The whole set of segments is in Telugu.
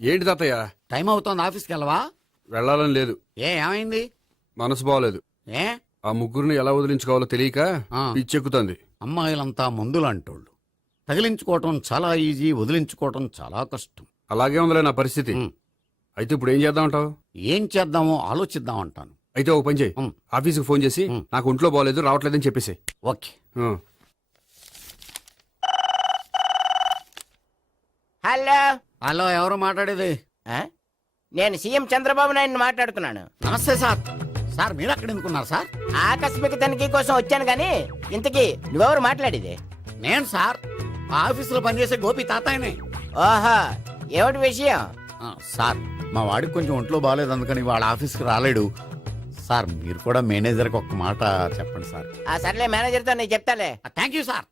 ఏంటి తాతయ్య? టైం అవుతోంది, ఆఫీస్కి వెళ్ళవా? వెళ్ళాలని లేదు. ఏమైంది? మనసు బాగోలేదు. ఏ ఆ ముగ్గురిని ఎలా వదిలించుకోవాలో తెలియక పిచ్చెక్కుతుంది. అమ్మాయిలంతా మందులాంటోళ్ళు. తగిలించుకోవటం చాలా ఈజీ, వదిలించుకోవటం చాలా కష్టం. అలాగే ఉందిలే నా పరిస్థితి. అయితే ఇప్పుడు ఏం చేద్దామంటావు? ఏం చేద్దామో ఆలోచిద్దామంటాను. అయితే ఓ పని చేయి, ఆఫీస్కి ఫోన్ చేసి నాకు ఒంట్లో బాగోలేదు రావట్లేదని చెప్పేసి. ఓకే. హలో హలో, ఎవరు మాట్లాడేది? నేను సీఎం చంద్రబాబు నాయుడు మాట్లాడుతున్నాను. నమస్తే సార్. సార్ మీరు అక్కడ ఎందుకున్నారు సార్? ఆకస్మిక తనిఖీ కోసం వచ్చాను గాని ఇంతకీ నువ్వెవరు మాట్లాడేది? నేను సార్, ఆఫీసులో పనిచేసే గోపి తాతాయనే. ఓహో, ఏమిటి విషయం? సార్, మా వాడికి కొంచెం ఒంట్లో బాగాలేదు, అందుకని వాళ్ళ ఆఫీస్కి రాలేడు. సార్ మీరు కూడా మేనేజర్కి ఒక్క మాట చెప్పండి సార్. సర్లే, మేనేజర్తో నేను చెప్తాలే. Thank you sir.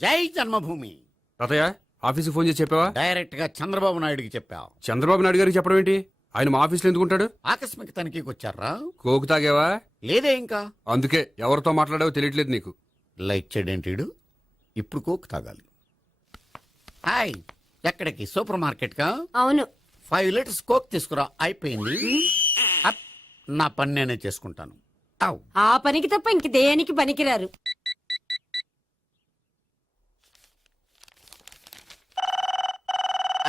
జై జన్మభూమి. తాతయ్య, ఆఫీస్కి ఫోన్ చేసి చెప్పావా? డైరెక్ట్ గా చంద్రబాబు నాయుడుకి చెప్పావు. చంద్రబాబు నాయుడు గారికి చెప్పడం ఏంటి? ఆయన మా ఆఫీస్లో ఎందుకుంటాడు? ఆకస్మిక తనిఖీకి వచ్చారా? కోకు తాగావా? లేదే ఇంకా. అందుకే ఎవరితో మాట్లాడావో తెలియట్లేదు నీకు. లైక్ చేయడేంటిడు? ఇప్పుడు కోక్ తాగాలి. హాయ్, ఎక్కడికి? సూపర్ మార్కెట్ కా? అవును. 5 లీటర్స్ కోక్ తీసుకురా. అయిపోయింది. అప్, నా పని నేనే చేసుకుంటాను. ఆ పనికి తప్ప ఇంక దేనికి పనికిరారు.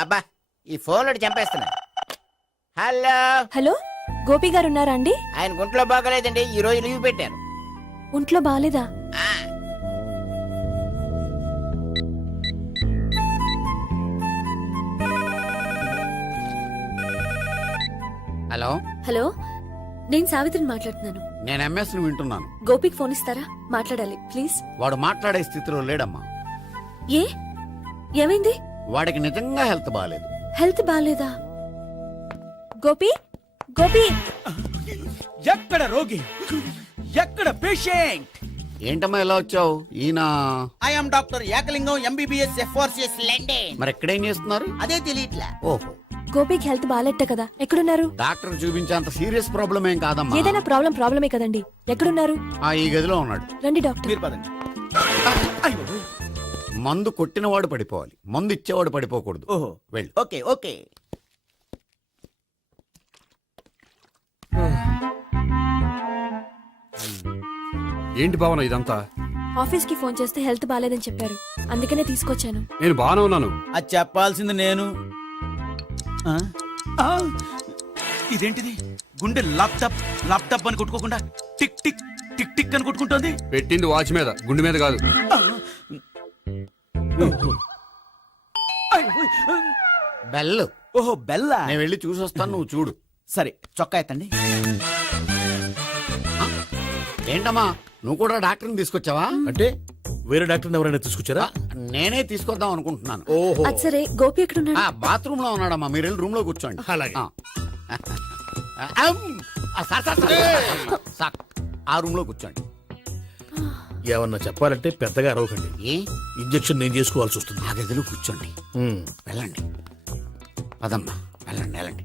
అబ్బా, ఈ ఫోన్ లో చంపేస్తున్నా. హలో హలో, గోపి గారు ఉన్నారా అండి? ఆయన గుంట్లో బాగలేదండి, ఈ రోజు లీవ్ పెట్టారు. ఒంట్లో బాగాలేదా? హలో హలో, నేను సావిత్రిని మాట్లాడుతున్నాను. నేను ఎంఎస్ ను వింటున్నాను. గోపికి ఫోన్ ఇస్తారా? మాట్లాడాలి ప్లీజ్. వాడు మాట్లాడే స్థితిలో లేడమ్మా. ఏ ఏమైంది? వాడికి నిజంగా హెల్త్ బాగాలేదు. హెల్త్ బాగాలేదా? గోపి, గోపి. ఎక్కడ రోగి, ఎక్కడ పేషెంట్? ఏంటమ్మా ఇలా వచ్చావు? ఈయన I'm doctor Ekalingam, MBBS FRCS London. మరి ఎక్కడేం చేస్తున్నారు? అదే తెలియట్లా. ఓహో, గోపికి హెల్త్ బాగాలెట్ట కదా, ఎక్కడున్నారు? డాక్టర్ చూపించేంత సీరియస్ ప్రాబ్లం ఏం కాదమ్మా. ఏదైనా ప్రాబ్లమే కదండి. ఎక్కడున్నారు? ఈ గదిలో ఉన్నాడు. రండి డాక్టర్. మీరు పదండి. మందు కొట్టినవాడు పడిపోవాలి, మందు ఇచ్చేవాడు పడిపోకూడదు. ఓహో, వెళ్ళు. Okay okay. ఏంటి భావన ఇదంతా? ఆఫీస్ కి ఫోన్ చేస్తే హెల్త్ బాగాలేదని చెప్పారు, అందుకనే తీసుకొచ్చాను. నేను బాగానే ఉన్నాను. అది చెప్పాల్సింది నేను. ఇదేంటిది? గుండె లాప్టాప్ లాప్టాప్ అని కొట్టుకోకుండా టిక్ టిక్ టిక్ టిక్ అని కొట్టుకుంటోంది. పెట్టింది వాచ్ మీద, గుండె మీద కాదు. బెల్. ఓహో, బెల్లా. నేను వెళ్ళి చూసొస్తాను, నువ్వు చూడు. సరే, చొక్కా ఎత్తండి. ఏంటమ్మా, నువ్వు కూడా డాక్టర్ని తీసుకొచ్చావా? అంటే వేరే డాక్టర్ ఎవరైనా తీసుకొచ్చారా? నేనే తీసుకొద్దాం అనుకుంటున్నాను. ఓహో, అది సరే, గోపి ఎక్కడున్నాడు? బాత్రూమ్ లో ఉన్నాడమ్మా, మీరు వెళ్ళి రూమ్ లో కూర్చోండి. అలాగే. సార్, ఆ రూమ్ లో కూర్చోండి. ఏమన్నా చెప్పాలంటే పెద్దగా అరవకండి. ఏ ఇంజెక్షన్ నేను చేసుకోవాల్సి వస్తుంది. ఆ గదిలో కూర్చోండి. వెళ్ళండి, పదమ్మా, వెళ్ళండి వెళ్ళండి.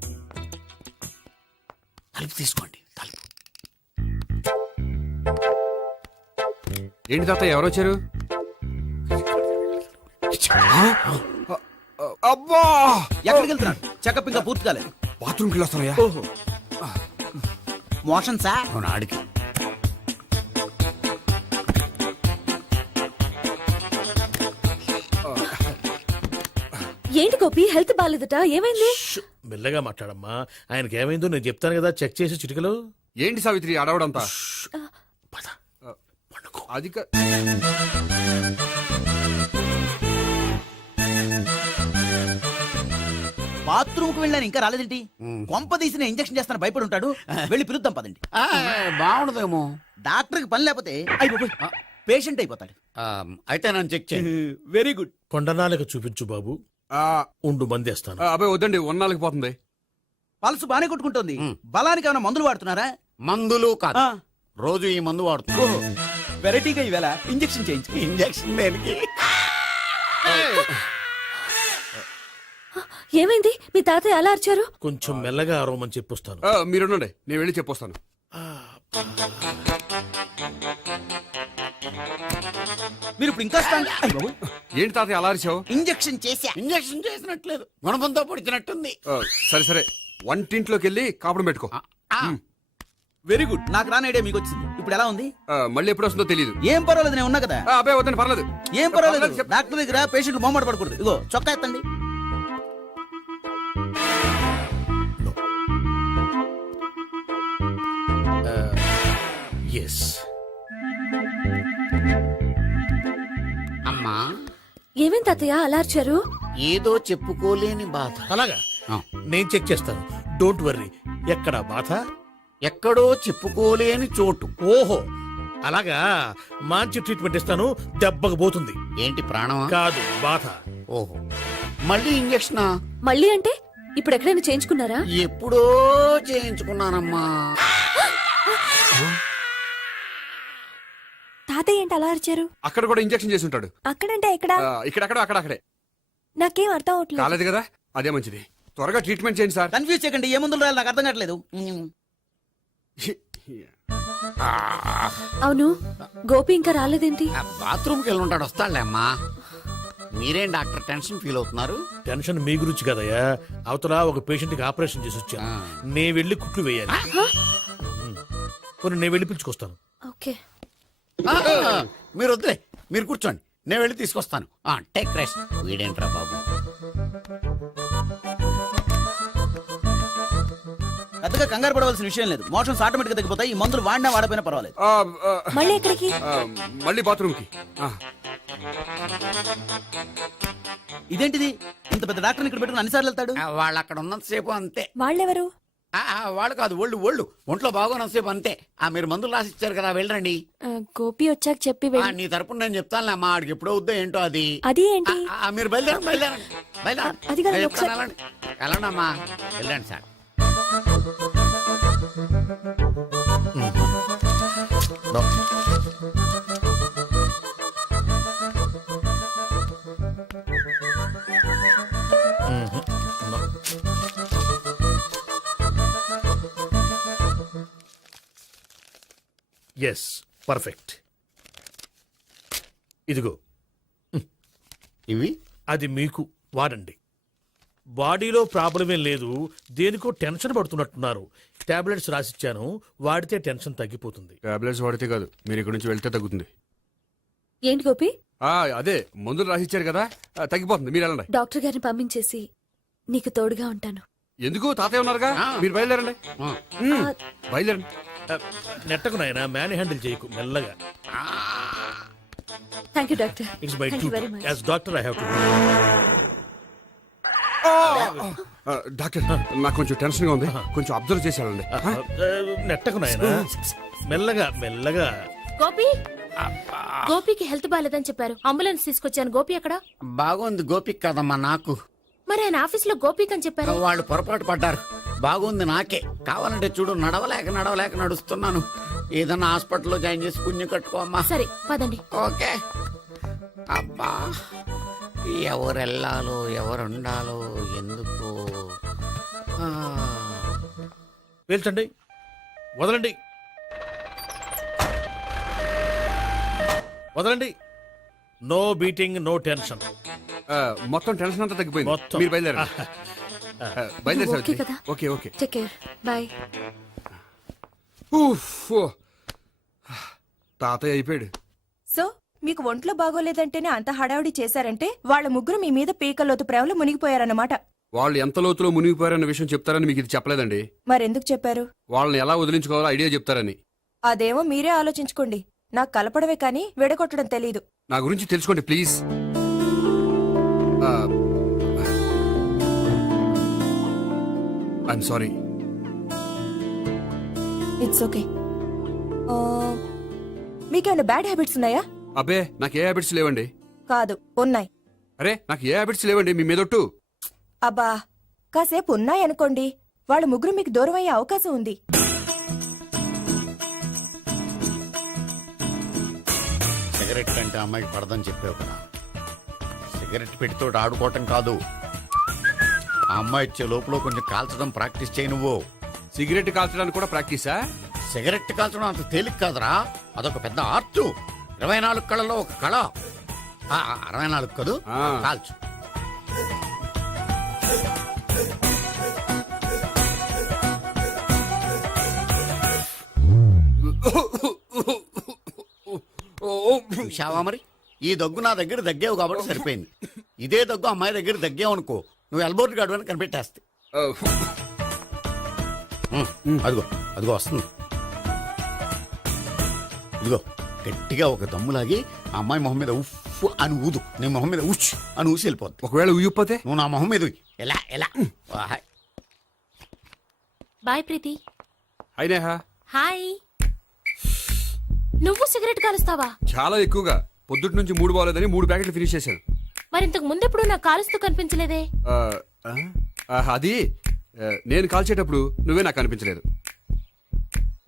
తలుపు తీసుకోండి, తలుపు. ఏంటి తాత, ఎవరు వచ్చారు? అబ్బా, ఎక్కడికి వెళ్తున్నాడు? చెకప్ ఇంకా పూర్తి కాలేదు. బాత్రూమ్కి వెళ్ళొస్తానయ్యా. ఓహో, మోషన్ సార్. అవును, ఆడికి. ఏంటి గోపి, హెల్త్ బాగాలేదట, ఏమైంది? మెల్లగా మాట్లాడమ్మా. ఆయనకి ఏమైందో నేను చెప్తాను కదా, చెక్ చేసి చిటికలో. ఏంటి సావిత్రి అడవడంతా? పద, పండుకో. అది బాత్రూమ్ కు వెళ్ళాను, ఇంకా రాలేదేంటి? కొంప తీసిన ఇంజక్షన్ చేస్తాను భయపడి ఉంటాడు. వెళ్ళి పిలుద్దాం పదండి. బాగుండదేమో. డాక్టర్ కి పని లేకపోతే పేషెంట్ అయిపోతాడు. అయితే నన్ను చెక్ చేయండి. Very good. కొండనాలకు చూపించు బాబు. ఉండు, మందేస్తాను. అబ్బాయి వద్దండి, ఉన్నాళ్ళకి పోతుంది. పల్స్ బానే కొట్టుకుంటుంది. బలానికి ఏమైనా మందులు వాడుతున్నారా? మందులు కాదు, రోజు ఈ మందు వాడుతున్నా. వెరైటీగా ఈవేళ ఇంజక్షన్ చేయించు. ఇంజక్షన్ దేనికి? ఏమైంది? మీ తాతయ్య అలా అరిచారు? కొంచెం మెల్లగా అరవమని చెప్పొస్తాను. మీరుండండి, నేను వెళ్ళి చెప్పొస్తాను. మీరు ఇప్పుడు ఇంకా స్ట్రాంగ్ ఏంటి తాతయ్య అలా అరిచావు? ఇంజెక్షన్ చేశా. ఇంజక్షన్ చేసినట్లేదు గుణపంతో పొడిచినట్టుంది. సరే సరే వంటింట్లోకి వెళ్ళి కాపురం పెట్టుకో. ఆ, వెరీ గుడ్. నాకు రాని ఐడియా మీకు వచ్చింది. ఇప్పుడు ఎలా ఉంది? మళ్ళీ ఎప్పుడు వస్తుందో తెలియదు. ఏం పర్వాలేదు, నేను ఉన్నా కదా. అబ్బాయి వద్దని పర్లేదు. ఏం పర్వాలేదు. చెప్పు. డాక్టర్ దగ్గర పేషెంట్ మొహమాట పడకూడదు. ఇగో చొక్కా ఎత్తండి. ఎస్. అమ్మా ఏమేం తాతయ్య అలా అరిచారు? ఏదో చెప్పుకోలేని బాధ. అలాగా ఆ. నేను చెక్ చేస్తాను. Don't worry. ఎక్కడ బాధ? ఎక్కడో చెప్పుకోలేని చోటు. ఓహో అలాగా. మంచి ట్రీట్మెంట్ ఇస్తాను, దెబ్బకు పోతుంది. ఏంటి ప్రాణమా? కాదు, బాధ. ఓహో మళ్ళీ ఇంజక్షనా? మళ్ళీ అంటే ఇప్పుడు ఎక్కడైనా చేయించుకున్నారా? ఎప్పుడో చేయించుకున్నానమ్మా. తాతయ్య ఏంటి అలా అరిచారు? అక్కడ కూడా ఇంజెక్షన్ చేసి ఉంటాడు. అక్కడంటే ఎక్కడ? ఇక్కడక్కడ అక్కడే. నాకేం అర్థం అవట్లేదు. కాలేదు కదా, అదే మంచిది. త్వరగా ట్రీట్మెంట్ చేయండి సార్. కన్ఫ్యూజ్ చేయకండి. ఏ మందులు రాయాలి నాకు అర్థం కావట్లేదు. అవును, గోపి ఇంకా రాలేదేంటి? బాత్రూమ్కి వెళ్ళి ఉంటాడు, వస్తాడులే అమ్మా. మీరేం డాక్టర్ టెన్షన్ ఫీల్ అవుతున్నారు? టెన్షన్ మీ గురించి కదయ్యా. అవతల ఒక పేషెంట్ కి ఆపరేషన్ చేసి వచ్చాను. నేను వెళ్ళి కుట్లు వేయాలి. నేను వెళ్ళి పిలుచుకొస్తాను. ఓకే. ఆ, మీరు వద్దులే, మీరు కూర్చోండి, నేను వెళ్ళి తీసుకొస్తాను. Take rest. వీడేంట్రా బాబు? పెద్దగా కంగారు పడవలసిన విషయం లేదు. మోషన్స్ ఆటోమేటిక్ గా తగ్గిపోతాయి. ఈ మందులు వాడినా వాడపోయినా పర్వాలేదు. మళ్ళీ ఎక్కడికి? మళ్ళీ బాత్రూమ్కి. ఇదేంటిది? ఇంత పెద్ద డాక్టర్ ఇక్కడ పెట్టుకుని అన్నిసార్లు వెళ్తాడు. వాళ్ళు అక్కడ ఉన్నంతసేపు అంతే. వాళ్ళెవరు? వాళ్ళు కాదు, ఒళ్ళు ఒంట్లో బాగోనంతసేపు అంతే. మీరు మందులు రాసి ఇచ్చారు కదా, వెళ్ళండి. గోపి వచ్చాక చెప్పి వెళ్ళి. నీ తరపున నేను చెప్తానులే అమ్మా, ఆడికి ఎప్పుడో వద్దో ఏంటో అది. అది ఏంటి? మీరు బయలుదేరండి. అది కాదు, ఒకసారి- వెళ్ళండి అమ్మా, వెళ్ళండి సార్. Yes, perfect. ఇదిగో ఇవి అది మీకు వాడండి. బాడీలో ప్రాబ్లం ఏం లేదు, దేనికో టెన్షన్ పడుతున్నట్టున్నారు. టాబ్లెట్స్ రాసిచ్చాను, వాడితే టెన్షన్ తగ్గిపోతుంది. టాబ్లెట్స్ వాడితే కాదు, మీరు ఇక్కడ నుంచి వెళ్తే తగ్గుతుంది. ఏంటి గోపి? అదే మందులు రాసిచ్చారు కదా, తగ్గిపోతుంది. మీరు వెళ్ళండి. డాక్టర్ గారిని పంపించేసి నీకు తోడుగా ఉంటాను. ఎందుకు? తాతయ్య ఉన్నారుగా, మీరు బయలుదేరండి. బయలుదేరండి. నెట్టకు నాయనా, మ్యాన్ హ్యాండిల్ చేయకు, మెల్లగా. Thank you doctor. It's my Thank you very duty much. As doctor. I have to. Doctor, నాకు కొంచెం టెన్షన్ గా ఉంది, కొంచెం అబ్జర్వ్ చేసి వెళ్ళండి. నెట్టకు నాయనా, మెల్లగా మెల్లగా. గోపి, గోపికి హెల్త్ బాలేదని చెప్పారు. అంబులెన్స్ తీసుకొచ్చాను. గోపి అక్కడ? బాగుంది గోపిక్ కదమ్మా నాకు. మరి ఆయన ఆఫీస్ లో గోపిక్ అని చెప్పారు. వాళ్ళు పొరపాటు పడ్డారు. బాగుంది నాకే. కావాలంటే చూడు, నడవలేక నడుస్తున్నాను. ఏదన్నా హాస్పిటల్లో జాయిన్ చేసి పుణ్యం కట్టుకోమ్మా. సరే పదండి. ఓకే. అబ్బా, ఎవరెళ్ళాలో ఎవరుండాలో ఎందుకు. పేల్చండి, వదలండి, వదలండి. No beating, no tension. మొత్తం టెన్షన్ అంతా తగ్గిపోయింది. మొత్తం. మీరు బయలుదేరండి. బయలుదేరి ఓకే కదా? Okay okay. Take care. Bye. తాతయ్య అయిపోయాడు. సో మీకు ఒంట్లో బాగోలేదంటేనే అంత హడావుడి చేశారంటే వాళ్ళ ముగ్గురు మీ మీద పీకలోతు ప్రేమలో మునిగిపోయారన్నమాట. వాళ్ళు ఎంత లోతులో మునిగిపోయారన్న విషయం చెప్తారని మీకు ఇది చెప్పలేదండి. మరెందుకు చెప్పారు? వాళ్ళని ఎలా వదిలించుకోవాలో ఐడియా చెప్తారని. అదేమో మీరే ఆలోచించుకోండి. నాకు కలపడమే కానీ విడగొట్టడం తెలీదు. నా గురించి తెలుసుకోండి please. I'm sorry. It's okay. మీకేమైనా బ్యాడ్ హ్యాబిట్స్ ఉన్నాయా? అబ్బే, నాకు ఏ హ్యాబిట్స్ లేవండి. కాదు, ఉన్నాయి. అరే, నాకు ఏ హ్యాబిట్స్ లేవండి, మీ మీదొట్టు. అబ్బా, కాసేపు ఉన్నాయనుకోండి, వాళ్ళ ముగ్గురు మీకు దూరం అయ్యే అవకాశం ఉంది. సిగరెట్ కంటే అమ్మాయికి పడదని చెప్పావు కదా. సిగరెట్ పెట్టితో ఆడుకోవటం కాదు, ఆ అమ్మాయి ఇచ్చే లోపల కొంచెం కాల్చడం ప్రాక్టీస్ చేయి నువ్వు. సిగరెట్ కాల్చడానికి కూడా ప్రాక్టీసా? సిగరెట్ కాల్చడం అంత తేలిక కాదురా, అదొక పెద్ద ఆర్ట్. 24 కళలో ఒక కళ 64 కదూ ఆ. కాల్చు. చూశావా మరి ఈ దగ్గు నా దగ్గర దగ్గేవు కాబట్టి సరిపోయింది. ఇదే దగ్గు అమ్మాయి దగ్గర దగ్గేవు అనుకో, నువ్వు ఎల్బోర్డ్ గాడు అని కనిపెట్టేస్తే. అదిగో అదిగో వస్తుంది. ఇదిగో గట్టిగా ఒక దమ్ములాగి ఆ అమ్మాయి మొహం మీద ఉఫ్ అని ఊదు, నీ మొహం మీద ఉచ్ అని ఊసి వెళ్ళిపోద్ది. ఒకవేళ ఉయ్యిపోతే నువ్వు నా మొహం మీద ఉయ్. ఎలా ఎలా వాహ్. బాయ్ ప్రీతి. అయినా హాయ్. నువ్వు సిగరెట్ కాలుస్తావా? చాలా ఎక్కువగా పొద్దుటి నుంచి 3 బాలేదని 3 ప్యాకెట్లు ఫినిష్ చేశాను. మరి ఇంతకు ముందెప్పుడు నాకు కాలుస్తూ కనిపించలేదే? ఆ, అది నేను కాల్చేటప్పుడు నువ్వే నాకు కనిపించలేదు.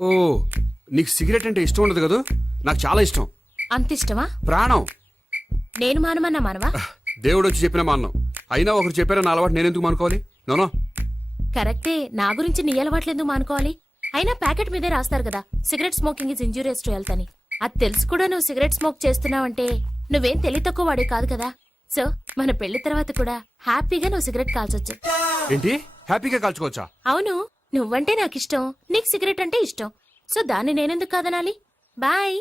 ఓ, నీకు సిగరెట్ అంటే ఇష్టం ఉండదు కదా? నాకు చాలా ఇష్టం, అంత ఇష్టమా? ప్రాణం. నేను మానమన్నా మానవా? దేవుడు వచ్చి చెప్పిన మాన్నం. అయినా ఒకరు చెప్పారో నా అలవాటు నేనెందుకు మానుకోవాలి? నోనో. కరెక్టే, నా గురించి నీ అలవాట్లెందుకు మానుకోవాలి? అయినా ప్యాకెట్ మీదే రాస్తారు కదా, cigarette smoking is injurious to health అని. అది తెలుసు కూడా నువ్వు సిగరెట్ స్మోక్ చేస్తున్నావంటే నువ్వేం తెలివి తక్కువ వాడే కాదు కదా. సో మన పెళ్లి తర్వాత కూడా హ్యాపీగా నువ్వు సిగరెట్ కాల్చొచ్చు. ఏంటి, హ్యాపీగా కాల్చుకోవచ్చా? అవును, నువ్వంటే నాకు ఇష్టం, నీకు సిగరెట్ అంటే ఇష్టం. సో దాన్ని నేనెందుకు కాదనాలి? బాయ్.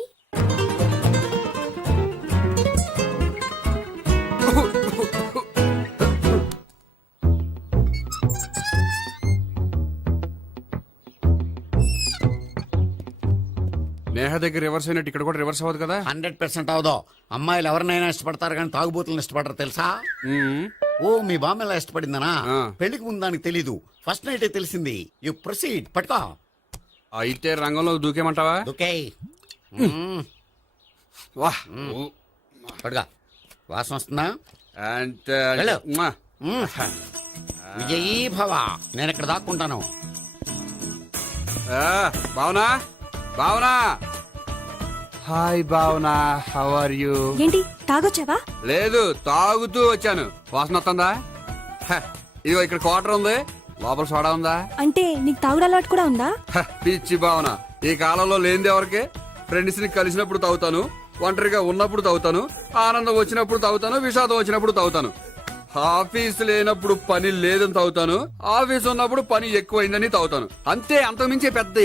నేహ దగ్గర రివర్స్ అయినట్టు ఇక్కడ కూడా రివర్స్ అవ్వదు కదా? 100% అవదో. అమ్మాయిలు ఎవరినైనా ఇష్టపడతారు కానీ తాగుబోతులను ఇష్టపడరు తెలుసా? మ్మ్. ఓ, మీ బామ్మ ఎలా ఇష్టపడిందనా? ఆ. పెళ్లికి ముందు దానికి తెలీదు, ఫస్ట్ నైట్ తెలిసింది. యు ప్రొసీడ్, పట్టుకో. అయితే రంగంలో దూకేమంటావా? ఓకే, వాహ్. పట్టుకో. వాసన వస్తుందా? అంటే వెళ్ళు. మ్మా. విజయీ భవ. నేను ఇక్కడ దాక్కుంటాను. Bhavana, Bhavana. Hi Bhavana, how are you? ఏంటి తాగొచ్చావా? లేదు, తాగుతూ వచ్చాను. వాసన వస్తుందా? హ, ఇదిగో ఇక్కడ క్వార్టర్ ఉంది, లోపల సోడా ఉందా? అంటే నీకు తాగుడు అలవాటు కూడా ఉందా? హ, పిచ్చి భావన. ఈ కాలంలో లేనిది ఎవరికి? ఫ్రెండ్స్ ని కలిసినప్పుడు తాగుతాను, ఒంటరిగా ఉన్నప్పుడు తాగుతాను, ఆనందం వచ్చినప్పుడు తాగుతాను, విషాదం వచ్చినప్పుడు తాగుతాను. ఆఫీస్ లేనప్పుడు పని లేదని తాగుతాను, ఆఫీస్ ఉన్నప్పుడు పని ఎక్కువైందని తాగుతాను. అంతే, అంతకుమించే పెద్ద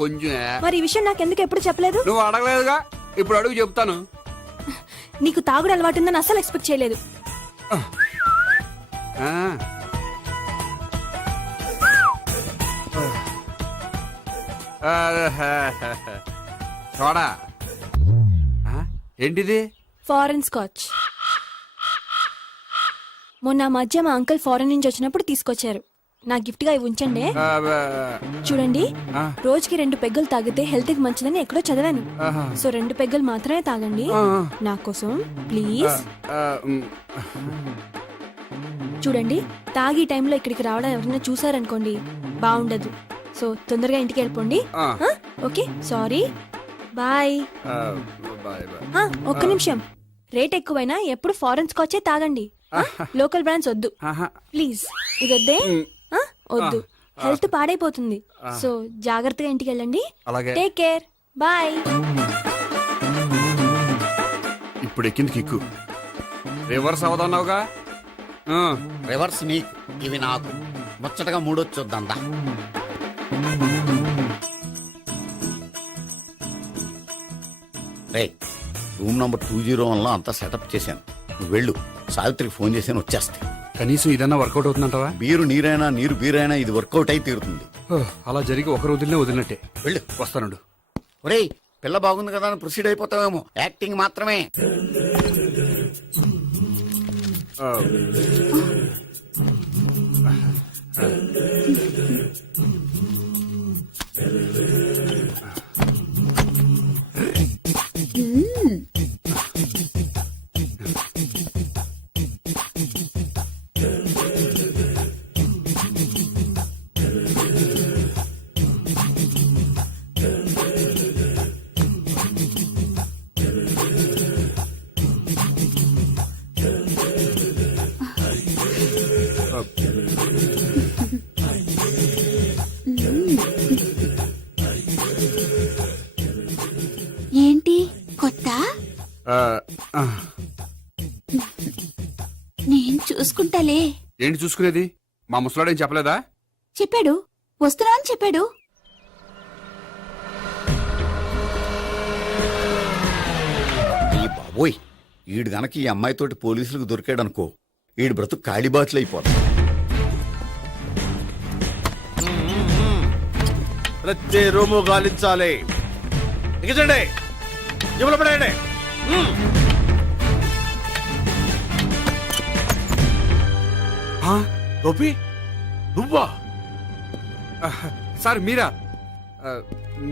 కొంచెం మరి ఈ విషయం నాకెందుకు ఎప్పుడు చెప్పలేదు? నువ్వు అడగలేదుగా, ఇప్పుడు అడుగు చెప్తాను. నీకు తాగుడు అలవాటు ఉందని అసలు ఎక్స్పెక్ట్ చేయలేదు. ఆ. చూడా. ఏంటిది? Foreign scotch. మొన్న మధ్య మా అంకుల్ ఫారెన్ నుంచి వచ్చినప్పుడు తీసుకొచ్చారు. నా గిఫ్ట్ గా ఇవి ఉంచండి. చూడండి, రోజుకి 2 పెగ్గులు తాగితే హెల్త్ కి మంచిదని ఎక్కడో చదివాను. సో 2 పెగ్గులు మాత్రమే తాగండి నా కోసం ప్లీజ్. చూడండి, తాగి టైంలో ఇక్కడికి రావడం ఎవరైనా చూసారనుకోండి బాగుండదు. సో తొందరగా ఇంటికి వెళ్ళిపోండి. Okay, sorry, bye. ఒక్క నిమిషం, రేట్ ఎక్కువైనా ఎప్పుడు ఫారెన్ స్కాచే తాగండి. లోకల్ బ్రాండ్స్ వద్దు ప్లీజ్. ఇది వద్దే, వద్దు, హెల్త్ పాడైపోతుంది. సో జాగ్రత్తగా ఇంటికి వెళ్ళండి. Take care, bye. ఇప్పుడు ఎక్కింది కిక్కు. రివర్స్ అవదన్నావుగా? రివర్స్ నీకు, ఇవి నాకు. ముచ్చటగా మూడొచ్చొద్దందా. రే, రూమ్ నంబర్ 201లో అంతా సెటప్ చేశాను. నువ్వు వెళ్ళు, సావిత్రికి ఫోన్ చేశాను, వచ్చేస్తే. కనీసం ఇదన్నా వర్కౌట్ అవుతుందంటావా? బీరు నీరైనా, నీరు బీరైనా ఇది వర్కౌట్ అయి తీరుతుంది. అలా జరిగి ఒక రోజులనే వదిలినట్టే. వెళ్ళు. వస్తానుండు. ఒరేయ్, పిల్ల బాగుంది కదా అని ప్రొసీడ్ అయిపోతావేమో. యాక్టింగ్ మాత్రమే. ఏంటి కొత్త? ఏంటి చూసుకునేది? మా ముసలాడేం చెప్పలేదా? చెప్పాడు, వస్తున్నా అని చెప్పాడు. అయ్యి బాబోయ్, ఈడు గనక ఈ అమ్మాయితోటి పోలీసులకు దొరికాడనుకో, ఈడు బ్రతుకు కాళీబాతులు అయిపోతాడు. ప్రతి రూము గాలించాలి. ఎగచండి, జబ్బులు పడేయండి. ఆ, గోపి, నువ్వా? సార్ మీరా?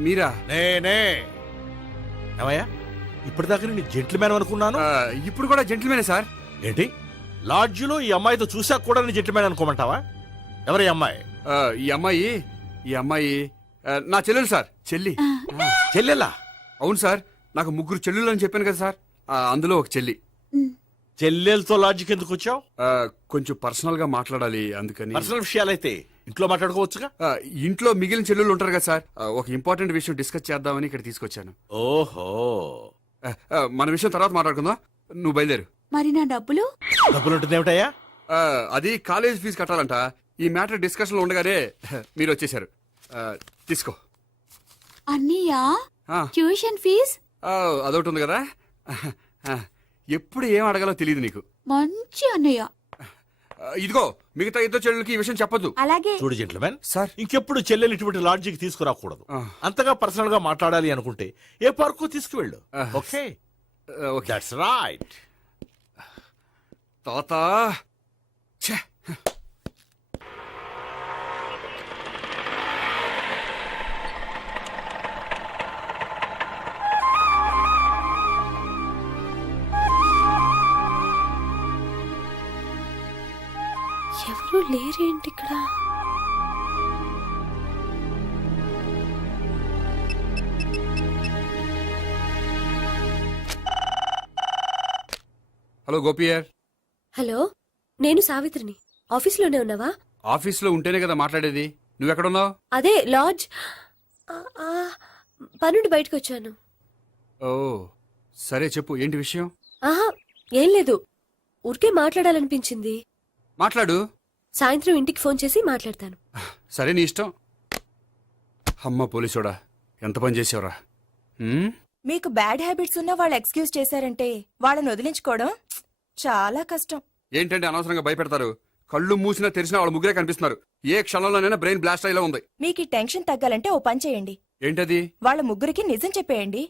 మీరా? నేనే. ఏమయ్యా, ఇప్పటిదాకా నేను జెంట్లమ్యాన్ అనుకున్నాను. ఇప్పుడు కూడా జెంటిల్మేనే సార్. ఏంటి, లాడ్జిలో ఈ అమ్మాయితో చూసాక కూడా నేను జెంట్లమ్యాన్ అనుకోమంటావా? ఎవరి అమ్మాయి? ఈ అమ్మాయి నా చెల్లెలు సార్. చెల్లి. చెల్లెలా? అవును సార్, నాకు 3 చెల్లెలు అని చెప్పాను కదా సార్, అందులో ఒక చెల్లి. చెల్లెలతో లాడ్జికి ఎందుకు వచ్చావు? కొంచెం పర్సనల్ గా మాట్లాడాలి అందుకని. పర్సనల్ విషయాలైతే ఇంట్లో మాట్లాడుకోవచ్చుగా. ఇంట్లో మిగిలిన చెల్లెలు ఉంటారు కదా సార్, ఒక ఇంపార్టెంట్ విషయం డిస్కస్ చేద్దామని ఇక్కడ తీసుకొచ్చాను. ఓహో, మన విషయం తర్వాత మాట్లాడుకుందాం, నువ్వు బయలుదేరు. మరి నా డబ్బులు? డబ్బులు ఉంటుంది ఏమిటయ్యా? అది కాలేజ్ ఫీజు కట్టాలంట. ఈ మ్యాటర్ డిస్కషన్ లో ఉండగానే మీరు వచ్చేసారు. తీసుకో. అన్నయ్యా, ఆ, ట్యూషన్ ఫీజ్ అదొకటి ఉంది కదా. ఎప్పుడు ఏం అడగాలో తెలియదు నీకు. మంచి అన్నయ్య. ఇదిగో, మిగతా 2 చెల్లెలకి ఈ విషయం చెప్పొద్దు. అలాగే. చూడు జెంట్లమెన్, సార్. ఇంకెప్పుడు చెల్లెలు ఇటువంటి లాడ్జికి తీసుకురాకూడదు. అంతగా పర్సనల్ గా మాట్లాడాలి అనుకుంటే ఏ పార్కు తీసుకువెళ్ళు. Okay, okay. That's right. తాత ఛే. ఎవరు లేరేంటి ఇక్కడ? హలో గోపియర్. హలో, నేను సావిత్రిని. ఆఫీస్లోనే ఉన్నావా? ఆఫీస్లో ఉంటేనే కదా మాట్లాడేది. నువ్వెక్కడున్నావు? అదే లాడ్జ్. పనుండి బయటకు వచ్చాను. ఓ సరే, చెప్పు, ఏంటి విషయం? ఆహా, ఏం లేదు, ఊరికే మాట్లాడాలనిపించింది. మాట్లాడు. సాయంత్రం ఇంటికి ఫోన్ చేసి మాట్లాడతాను. సరే, నీ ఇష్టం. అమ్మ పోలీసోడా, ఎంత పని చేసావురా. మీకు బ్యాడ్ హ్యాబిట్స్ ఉన్న వాళ్ళు ఎక్స్క్యూజ్ చేశారంటే వాళ్ళని వదిలించుకోవడం చాలా కష్టం. ఏంటంటే అనవసరంగా భయపెడతారు. కళ్ళు మూసినా తెరిచినా వాళ్ళ ముగ్గురే కనిపిస్తున్నారు. ఏ క్షణంలోనైనా బ్రెయిన్ బ్లాస్ట్ అయ్యేలా ఉంది. మీకు ఈ టెన్షన్ తగ్గాలంటే ఓ పని చేయండి. ఏంటది? వాళ్ళ ముగ్గురికి నిజం చెప్పేయండి.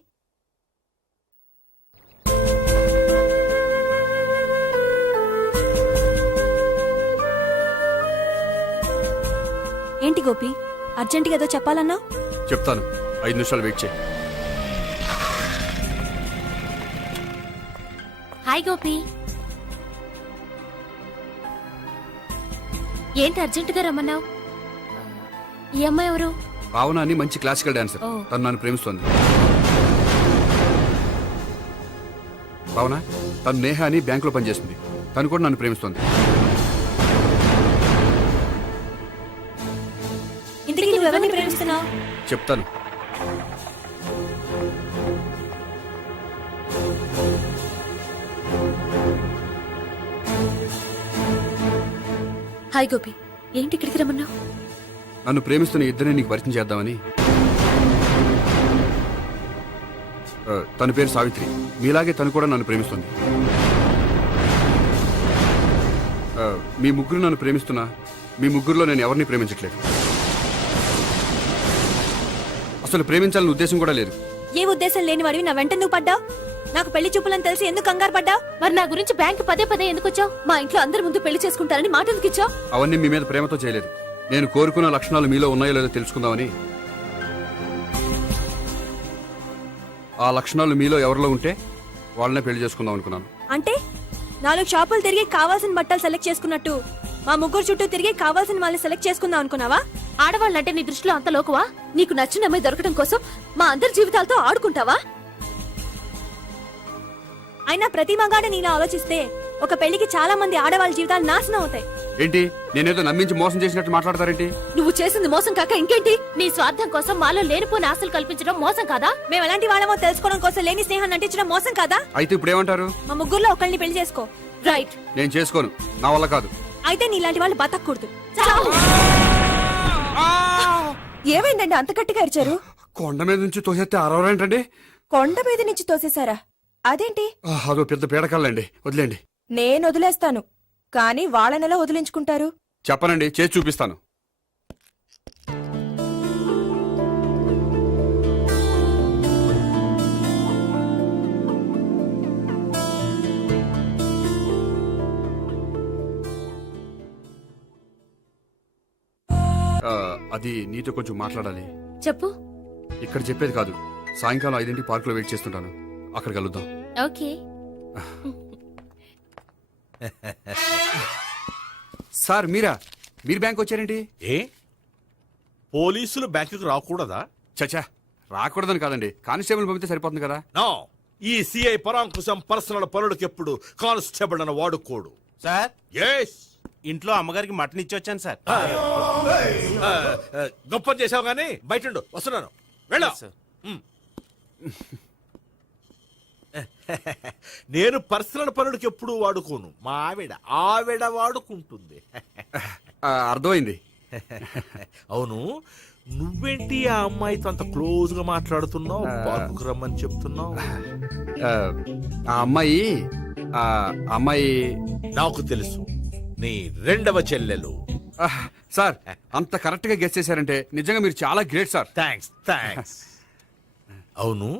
ఏంటి గోపి, అర్జెంటుగా ఏదో చెప్పాలన్నా? చెప్తాను, 5 నిమిషాలు వెయిట్ చేయి. హాయ్ గోపి. ఏంటి అర్జెంటుగా రమ్మన్నావు? ఈ అమ్మాయి ఎవరు? భావన అని మంచి క్లాసికల్ డాన్సర్. ఓ. తను నన్ను ప్రేమిస్తోంది. భావన, తను నేహ అని బ్యాంకులో పనిచేస్తుంది. తను కూడా నన్ను ప్రేమిస్తోంది. ఇంతకీ నువ్వెవరిని ప్రేమిస్తున్నావు? చెప్తాను. హాయ్ గోపి, ఏంటి ఇక్కడికి రమ్మన్నావు? నన్ను ప్రేమిస్తున్న ఇద్దరిని నీకు పరిచయం చేద్దామని. తన పేరు సావిత్రి. మీలాగే తను కూడా నన్ను ప్రేమిస్తుంది. మీ ముగ్గురు నన్ను ప్రేమిస్తున్నా, మీ ముగ్గురులో నేను ఎవరిని ప్రేమించట్లేదు. అసలు ప్రేమించాలని ఉద్దేశం కూడా లేదు. ఏ ఉద్దేశం లేని వాడివి నా వెంట నువ్వు పడ్డావు? నాకు పెళ్లి చూపులని తెలిసి ఎందుకు కంగారు పడ్డావు? మరి నా గురించి బ్యాంక్ పదే పదే ఎందుకు వచ్చావు? మా ఇంట్లో అందరి ముందు పెళ్లి చేసుకుంటారని మాట ఎందుకు ఇచ్చావు? అవన్నీ మీ మీద ప్రేమతో చేయలేదు. నేను కోరుకున్న లక్షణాలు మీలో ఉన్నాయో లేదో తెలుసుకుందామని. ఆ లక్షణాలు మీలో ఎవరిలో ఉంటే వాళ్ళనే పెళ్లి చేసుకుందాం అనుకున్నాను. అంటే 4 షాపులు తిరిగి కావాల్సిన బట్టలు సెలెక్ట్ చేసుకున్నట్టు మా ముగ్గురు చుట్టూ తిరిగి కావాల్సిన వాళ్ళని సెలెక్ట్ చేసుకుందాం అనుకున్నావా? ఆడవాళ్ళంటే నీ దృష్టిలో అంత లోకువా? నీకు నచ్చిన అమ్మాయి దొరకడం కోసం మా అందరి జీవితాలతో ఆడుకుంటావా? అయినా ప్రతి మగాడు నీలా ఆలోచిస్తే ఒక పెళ్లికి చాలా మంది ఆడవాళ్ళ జీవితాలు నాశనం అవుతాయి. ఏంటి, నేనేదో నమ్మించి మోసం చేసినట్టు మాట్లాడతారేంటి? నువ్వు చేసింది మోసం కాక ఇంకేంటి? నీ స్వార్థం కోసం మాలో లేనిపోని ఆశలు కల్పించడం మోసం కాదా? మేము ఎలాంటి వాళ్ళమో తెలుసుకోవడం కోసం లేని స్నేహాన్ని అంటించడం మోసం కాదా? అయితే ఇప్పుడు ఏమంటారు? మా ముగ్గురులో ఒకళ్ళని పెళ్లి చేసుకో. రైట్. నేను చేసుకోను, నా వల్ల కాదు. అయితే నీలాంటి వాళ్ళు బతకూడదు. ఏమైందండి అంత గట్టిగా అరిచారు? కొండ మీద నుంచి తోసేస్తే అరవరేంటండి? కొండ మీద నుంచి తోసేశారా? అదేంటి? అదో పెద్ద పీడకల్లండి, వదిలేండి. నేను వదిలేస్తాను, కానీ వాళ్ళనెలా వదిలించుకుంటారు? చెప్పనండి, చేసి చూపిస్తాను. అది నీతో కొంచెం మాట్లాడాలి. చెప్పు. ఇక్కడ చెప్పేది కాదు, సాయంకాలం 5 పార్కులో వెయిట్ చేస్తుంటాను, అక్కడ కలుద్దాం. ఓకే. సార్ మీరు బ్యాంక్ వచ్చారేంటి? ఏ పోలీసులు బ్యాంకుకు రాకూడదా? చచ్చా, రాకూడదని కాదండి, కానిస్టేబుల్ పంపితే సరిపోతుంది కదా. నో, ఈ సిఐ పరాంకుశం పర్సనల్ పనులకు ఎప్పుడు కానిస్టేబుల్ అని వాడుకోడు. సార్, ఎస్, ఇంట్లో అమ్మగారికి మటన్ ఇచ్చి వచ్చాను సార్. గొప్ప చేసావు గానీ బయట ఉండు, వస్తున్నాను, వెళ్ళు. సార్. నేను పర్సనల్ పనులకు ఎప్పుడు వాడుకోను, మా ఆవిడ వాడుకుంటుంది. అర్థమైంది. అవును, నువ్వేంటి ఆ అమ్మాయితో అంత క్లోజ్ గా మాట్లాడుతున్నావు, పార్కుకు రమ్మని చెప్తున్నావు? ఆ అమ్మాయి నాకు తెలుసు, నీ రెండవ చెల్లెలు. సార్, అంత కరెక్ట్ గా గెస్ చేశారంటే నిజంగా మీరు చాలా గ్రేట్ సార్. థ్యాంక్స్. అవును,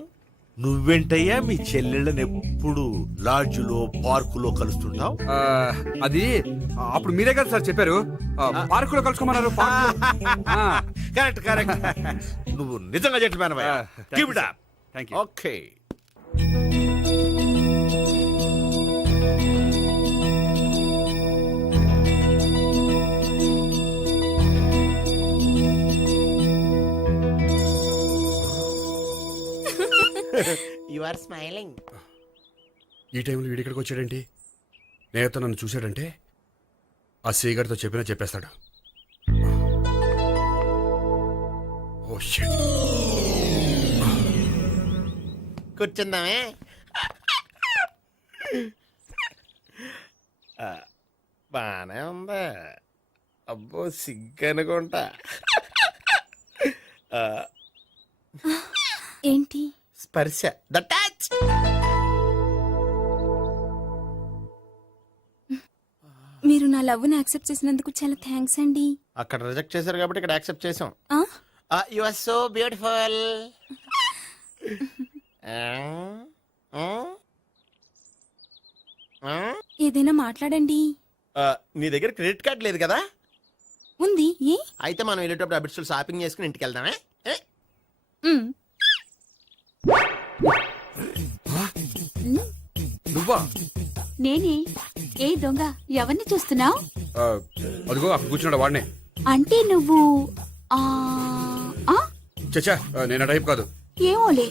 నువ్వెంటయ్యా మీ చెల్లెళ్ళని ఎప్పుడు లాడ్జ్లో పార్కులో కలుస్తుంటావు? అది అప్పుడు మీరే కదా సార్ చెప్పారు, పార్కులో కలుసుకోమన్నారు. కరెక్ట్. నువ్వు నిజంగా జెంటిల్‌మ్యాన్ అయ్యా. Keep it up. Thank you. Okay. You are smiling. ఈ టైంలో వీడి ఇక్కడికి వచ్చాడేంటి? నేత నన్ను చూశాడంటే ఆ సీగర్తో చెప్పేస్తాడు. Oh shit. కూర్చుందామే. బానే ఉందా? అబ్బో సిగ్గనుకుంటా. ఏంటి? స్పర్శ, ద టచ్. మీరు నా లవ్ ని యాక్సెప్ట్ చేసినందుకు చాలా థ్యాంక్స్ అండి. అక్కడ రిజెక్ట్ చేశారు కాబట్టి ఇక్కడ యాక్సెప్ట్ చేసాం. ఆ? You are so beautiful. ఏదైనా మాట్లాడండి. నీ దగ్గర క్రెడిట్ కార్డ్ లేదు కదా? ఉంది. ఏ? అయితే మనం వెళ్ళేటప్పుడు అబిట్స్ షాపింగ్ చేసుకుని ఇంటికి వెళ్దామే. మ్. నువ్వా? నేనే. ఏ దొంగ, ఎవరిని చూస్తున్నావు? అదిగో అక్కడ కూర్చున్నాడు వాడినే. అంటే నువ్వు చచ్చా, నేను టైప్ కాదు. ఏమోలే,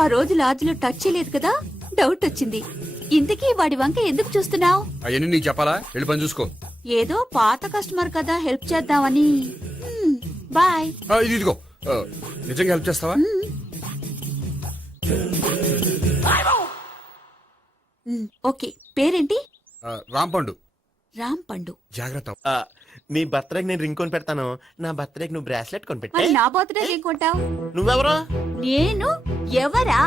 ఆ రోజు లాడ్జ్లో టచ్ చేయలేదు కదా, డౌట్ వచ్చింది. ఇంతకీ వాడి వంక ఎందుకు చూస్తున్నావు? అవన్నీ నీకు చెప్పాలా? వెళ్ళి పని చూసుకో. ఏదో పాత కస్టమర్ కదా, హెల్ప్ చేద్దామని. బాయ్. ఇదిగో, నిజంగా హెల్ప్ చేస్తావా? ఓకే, పేరేంటి? రాంపండు. రాంపండు. జాగ్రత్త. నీ బర్త్డేకి నేను రింగ్ కొని పెడతాను, నా బర్త్డేకి నువ్వు బ్రాస్లెట్ కొని పెట్టే. మరి నా బర్త్డే ఏం కొంటావు? నువ్వెవరో? నేను ఎవరా?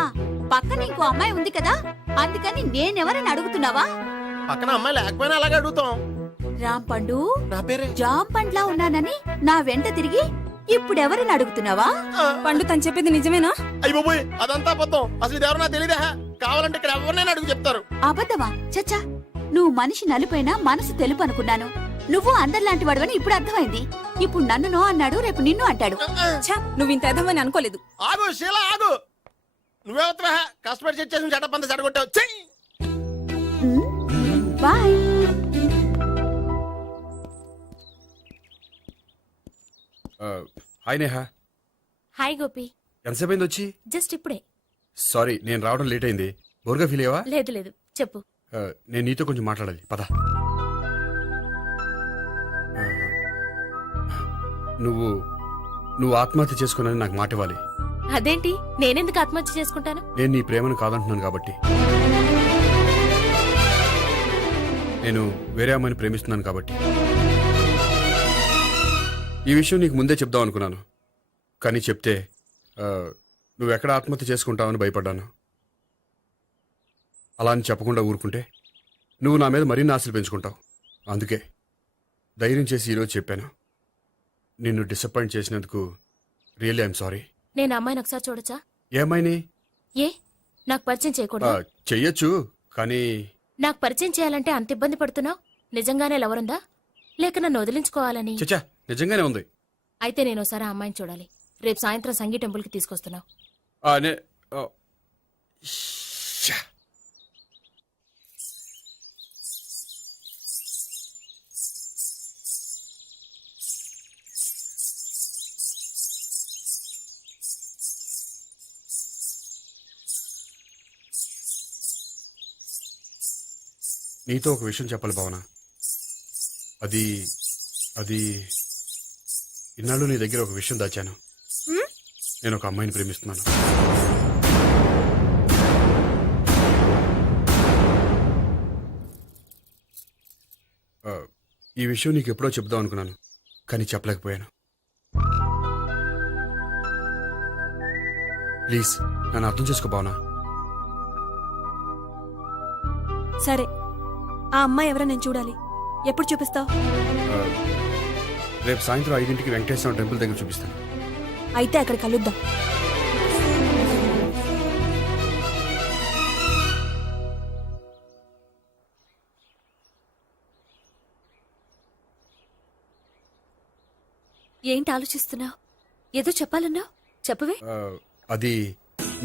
పక్కన ఇంకో అమ్మాయి ఉంది కదా, అందుకని నేనెవరని అడుగుతున్నావా? పక్కన అమ్మాయి లేకపోయినా అలాగే అడుగుతాం. రాంపండు, నా పేరే జాం పండ్లా ఉన్నానని నా వెంట తిరిగి ఇప్పుడెవరని అడుగుతున్నావా? పండు తను చెప్పింది నిజమేనా? అయ్యి బాబోయ్, అదంతా అబద్ధం. అసలు ఇది ఎవరో నాకు తెలియదా? కావాలంటే ఇక్కడ ఎవరినైనా అడుగు చెప్తారు. అబద్ధమా? చచ్చా, నువ్వు మనిషి నలుపైనా మనసు తెలుపు అనుకున్నాను. నువ్వు అందరిలాంటి వాడువని ఇప్పుడు అర్థమైంది. ఇప్పుడు నన్ను నో అన్నాడు, రేపు నిన్ను అంటాడు. నువ్వు ఇంత ఎదవని అనుకోలేదు. ఆగు శీలా, ఆగు. నువ్వేవత్తవా? కస్టమర్ చెక్ చేసి చెడ్డ చెడగొట్టావు. Bye. Hi Neha. Hi Gopi. ఎంతసేపు అయింది వచ్చి? జస్ట్ ఇప్పుడే. సారీ, నేను రావడం లేట్ అయింది. బోర్గా ఫీల్ అయ్యావా? లేదు, చెప్పు. నేను నీతో కొంచెం మాట్లాడాలి, పద. నువ్వు ఆత్మహత్య చేసుకున్నాని నాకు మాట ఇవ్వాలి. అదేంటి, నేనెందుకు ఆత్మహత్య చేసుకుంటాను? నేను నీ ప్రేమను కాదంటున్నాను కాబట్టి. నేను వేరే అమ్మాయిని ప్రేమిస్తున్నాను కాబట్టి. ఈ విషయం నీకు ముందే చెప్దాం అనుకున్నాను, కానీ చెప్తే నువ్వెక్కడ ఆత్మహత్య చేసుకుంటావని భయపడ్డాను. అలా అని చెప్పకుండా ఊరుకుంటే నువ్వు నా మీద మరిన్ని ఆశలు పెంచుకుంటావు. అందుకే ధైర్యం చేసి ఈరోజు చెప్పాను. నిన్ను డిసప్పాయింట్ చేసినందుకు రియల్లీ ఐఎమ్ సారీ. నేను అమ్మాయిని ఒకసారి చూడొచ్చా? ఏమైనా ఏ నాకు పరిచయం చేయకూడదా? చెయ్యొచ్చు, కానీ నాకు పరిచయం చేయాలంటే అంత ఇబ్బంది పడుతున్నావు? నిజంగానే లవరుందా లేక నన్ను వదిలించుకోవాలని? చచ్చా నిజంగానే ఉంది. అయితే నేను ఒకసారి ఆ అమ్మాయిని చూడాలి. రేపు సాయంత్రం సంగీ టెంపుల్ కి తీసుకొస్తున్నావు. శ్శా. నీతో ఒక విషయం చెప్పాలి భావన. అది అది ఇన్నాళ్ళు నీ దగ్గర ఒక విషయం దాచాను. నేను ఒక అమ్మాయిని ప్రేమిస్తున్నాను. ఈ విషయం నీకు ఎప్పుడో చెప్దాం అనుకున్నాను, కానీ చెప్పలేకపోయాను. ప్లీజ్ నన్ను అర్థం చేసుకో భావన. సరే, ఆ అమ్మాయి ఎవరో నేను చూడాలి. ఎప్పుడు చూపిస్తావు? రేపు సాయంత్రం 5ంటికి వెంకటేశ్వర టెంపుల్ దగ్గర చూపిస్తాను. అయితే అక్కడ కలుద్దాం. ఏంటి ఆలోచిస్తున్నావు? ఏదో చెప్పాలన్నావు, చెప్పవే. అది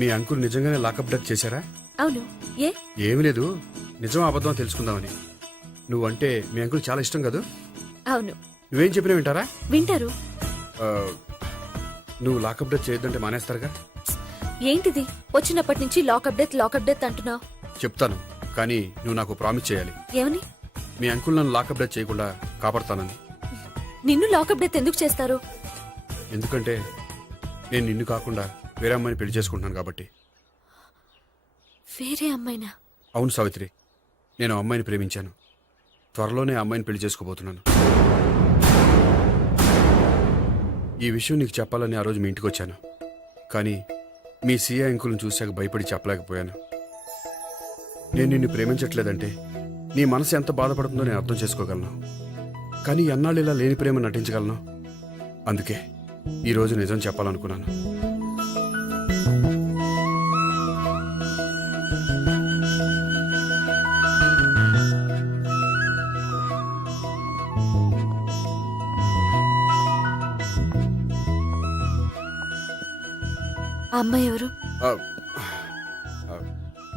మీ అంకుల్ నిజంగానే లాకప్ డెత్ చేశారా? అవును. ఏ ఏమీ లేదు, నిజం అబద్ధం తెలుసుకుందామని. నువ్వంటే మీ అంకుల్ చాలా ఇష్టం కదా? అవును. నువ్వేం చెప్పినా వింటారా? వింటారు. నువ్వు లాకప్ డెత్ చేయొద్దంటే మానేస్తారుగా? ఏంటిది వచ్చినప్పటి నుంచి లాకప్ డెత్ అంటున్నావు? చెప్తాను, కానీ నువ్వు నాకు ప్రామిస్ చేయాలి. ఏమని? మీ అంకుల్ నన్ను లాకప్ డెత్ చేయకుండా కాపాడుతానని. నిన్ను లాకప్ డెత్ ఎందుకు చేస్తారు? ఎందుకంటే నేను నిన్ను కాకుండా వేరే అమ్మాయిని పెళ్లి చేసుకుంటున్నాను కాబట్టి. వేరే అమ్మాయినా? అవును సావిత్రి, నేను ఆ అమ్మాయిని ప్రేమించాను. త్వరలోనే ఆ అమ్మాయిని పెళ్లి చేసుకోబోతున్నాను. ఈ విషయం నీకు చెప్పాలని ఆ రోజు మీ ఇంటికి వచ్చాను, కానీ మీ సీఏ అంకుల్ని చూశాక భయపడి చెప్పలేకపోయాను. నేను నిన్ను ప్రేమించట్లేదంటే నీ మనసు ఎంత బాధపడుతుందో నేను అర్థం చేసుకోగలను, కానీ ఎన్నాళ్ళు ఇలా లేని ప్రేమ నటించగలను? అందుకే ఈరోజు నిజం చెప్పాలనుకున్నాను. ఆ అమ్మాయి ఎవరు?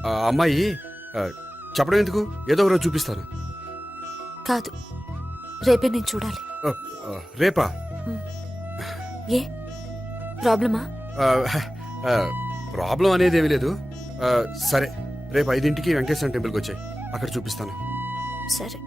ఆ అమ్మాయి చెప్పడం ఎందుకు, ఏదో ఒకరోజు చూపిస్తాను. కాదు, రేపే నేను చూడాలి. రేపా? ఏ ప్రాబ్లమా? ప్రాబ్లం అనేది ఏమీ లేదు. సరే, రేపు 5ంటికి వెంకటేశ్వర టెంపుల్కి వచ్చాయి, అక్కడ చూపిస్తాను. సరే.